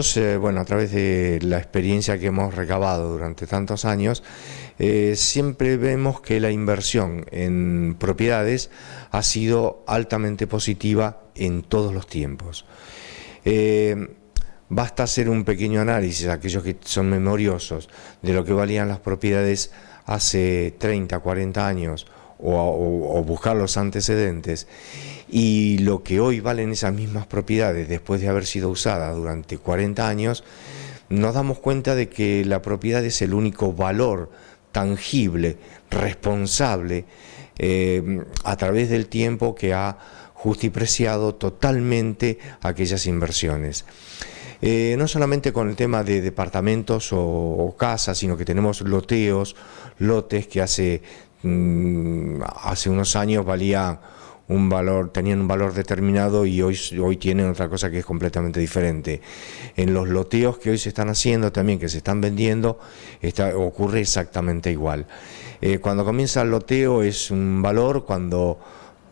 Nosotros, bueno, a través de la experiencia que hemos recabado durante tantos años, siempre vemos que la inversión en propiedades ha sido altamente positiva en todos los tiempos. Basta hacer un pequeño análisis, aquellos que son memoriosos, de lo que valían las propiedades hace 30, 40 años, o buscar los antecedentes, y lo que hoy valen esas mismas propiedades después de haber sido usadas durante 40 años, nos damos cuenta de que la propiedad es el único valor tangible, responsable, a través del tiempo, que ha justipreciado totalmente aquellas inversiones. No solamente con el tema de departamentos o casas, sino que tenemos lotes que hace unos años tenían un valor determinado, y hoy tienen otra cosa que es completamente diferente. En los loteos que hoy se están haciendo también, que se están vendiendo, ocurre exactamente igual. Cuando comienza el loteo es un valor, cuando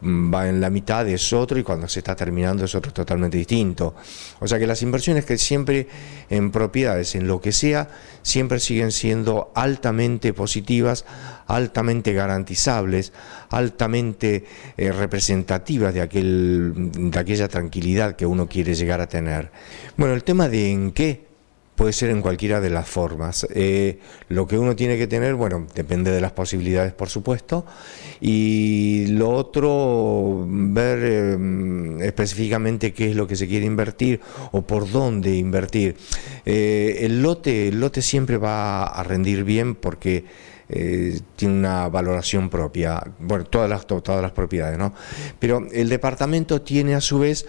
va en la mitad es otro, y cuando se está terminando es otro totalmente distinto. O sea que las inversiones que siempre en propiedades, en lo que sea, siempre siguen siendo altamente positivas, altamente garantizables, altamente representativas de aquella tranquilidad que uno quiere llegar a tener. Bueno, el tema de en qué puede ser en cualquiera de las formas. Lo que uno tiene que tener, bueno, depende de las posibilidades, por supuesto, y lo otro, ver específicamente qué es lo que se quiere invertir o por dónde invertir. El lote siempre va a rendir bien porque tiene una valoración propia, bueno, todas las propiedades, ¿no? Pero el departamento tiene a su vez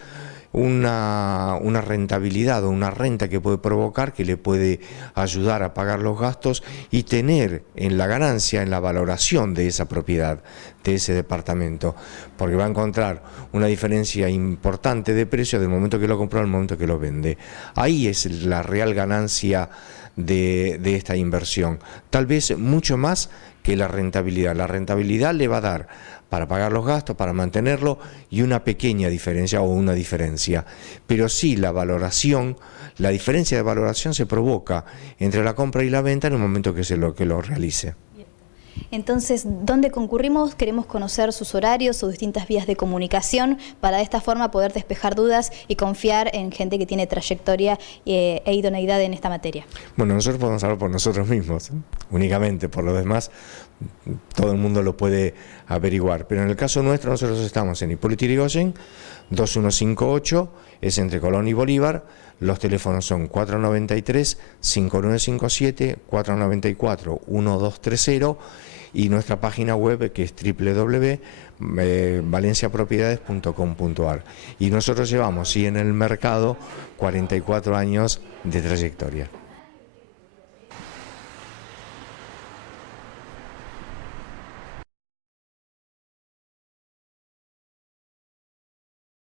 una rentabilidad o una renta que puede provocar, que le puede ayudar a pagar los gastos y tener en la ganancia, en la valoración de esa propiedad, de ese departamento, porque va a encontrar una diferencia importante de precio del momento que lo compró al momento que lo vende. Ahí es la real ganancia de esta inversión, tal vez mucho más que la rentabilidad. La rentabilidad le va a dar para pagar los gastos, para mantenerlo, y una pequeña diferencia o una diferencia. Pero sí, la diferencia de valoración se provoca entre la compra y la venta en el momento que lo realice. Entonces, ¿dónde concurrimos? Queremos conocer sus horarios, sus distintas vías de comunicación, para de esta forma poder despejar dudas y confiar en gente que tiene trayectoria e idoneidad en esta materia. Bueno, nosotros podemos hablar por nosotros mismos, únicamente. Por lo demás, todo el mundo lo puede averiguar. Pero en el caso nuestro, nosotros estamos en Hipólito Yrigoyen, 2158, es entre Colón y Bolívar. Los teléfonos son 493-5957, 494-1230, y nuestra página web, que es www.valenciapropiedades.com.ar. Y nosotros llevamos, sí, en el mercado 44 años de trayectoria.